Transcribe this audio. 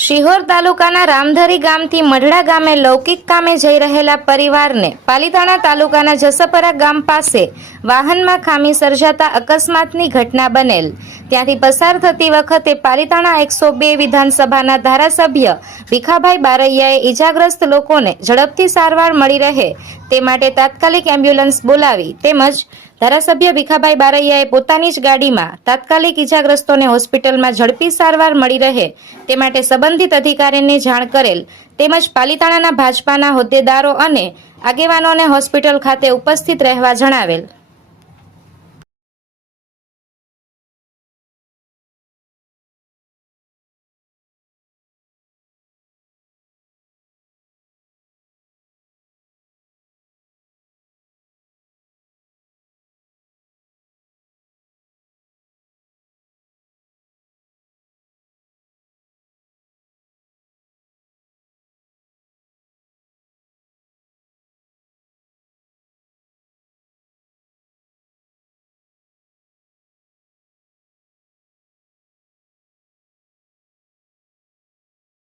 શિહોર તાલુકાના રામધરી ગામથી મઢડા ગામે લૌકિક કામે જઈ રહેલા પરિવારને પાલીતાણા તાલુકાના જસપરા ગામ પાસે વાહનમાં ખામી સર્જાતા અકસ્માતની ઘટના બનેલ. ત્યાંથી પસાર થતી વખતે પાલીતાણા એકસો બે વિધાનસભાના ધારાસભ્ય ભીખાભાઈ બારૈયાએ ઈજાગ્રસ્ત લોકોને ઝડપથી સારવાર મળી રહે તે માટે તાત્કાલિક એમ્બ્યુલન્સ બોલાવી તેમજ ધારાસભ્ય ભીખાભાઈ બારૈયાએ પોતાની જ ગાડીમાં તાત્કાલિક ઇજાગ્રસ્તોને હોસ્પિટલમાં ઝડપી સારવાર મળી રહે તે માટે સંબંધિત અધિકારીને જાણ કરેલ તેમજ પાલિતાણાના ભાજપાના હોદ્દેદારો અને આગેવાનોને હોસ્પિટલ ખાતે ઉપસ્થિત રહેવા જણાવેલ.